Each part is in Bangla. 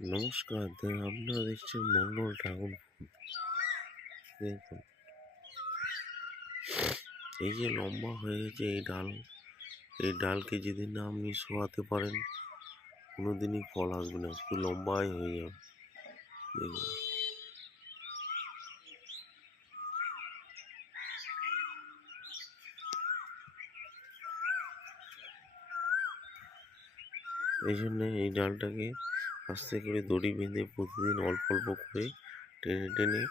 নমস্কার আপনারা দেখছেন মঙ্গল ড্রাগন দেখুন। এই যে লম্বা হয়ে গেছে এই ডাল, এই ডালকে যেদিন না আপনি শোয়াতে পারেন, কোনোদিনই ফল আসবে না, শুধু লম্বাই হয়ে যাবে। দেখুন। এই জন্যে এই ডালটাকে আস্তে করে দড়ি বেঁধে প্রতিদিন অল্প অল্প করে টেনে টেনে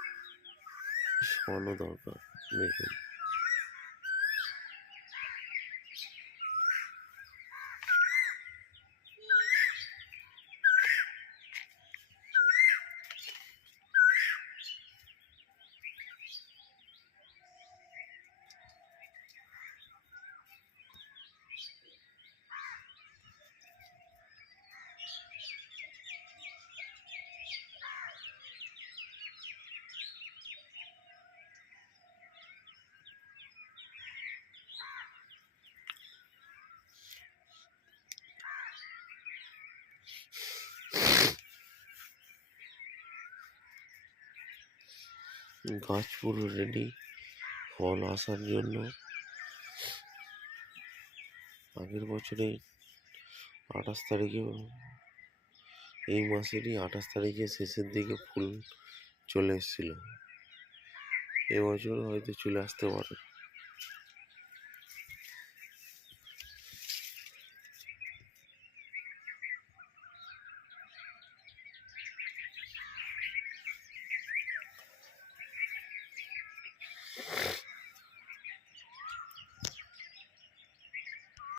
শোয়ানো দরকার। দেখুন। গাছ পুরো রেডি ফল আসার জন্য। আগের বছরে আঠাশ তারিখে এই মাসেরই আঠাশ তারিখে শেষের দিকে ফুল চলে এসেছিল। এবছর হয়তো চলে আসতে পারে।